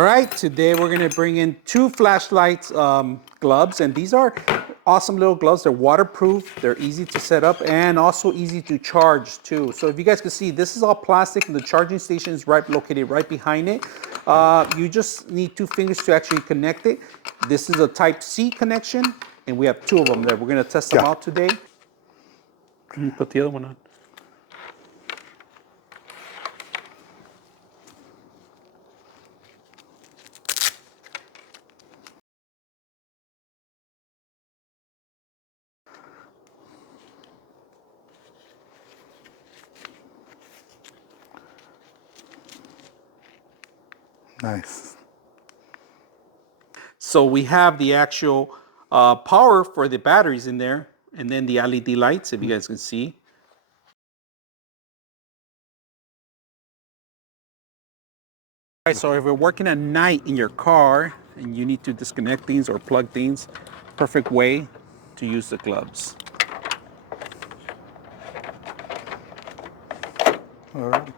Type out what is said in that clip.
All right, today we're gonna bring in two flashlights gloves, and these are awesome little gloves. They're waterproof, they're easy to set up, and also easy to charge too. So if you guys can see, this is all plastic, and the charging station is located right behind it. You just need two fingers to actually connect it. This is a Type-C connection, and we have two of them there. We're gonna test them out today. Put the other one on. Nice. So we have the actual power for the batteries in there, and then the LED lights, if you guys can see. All right, so if you're working at night in your car and you need to disconnect things or plug things, perfect way to use the gloves. All right.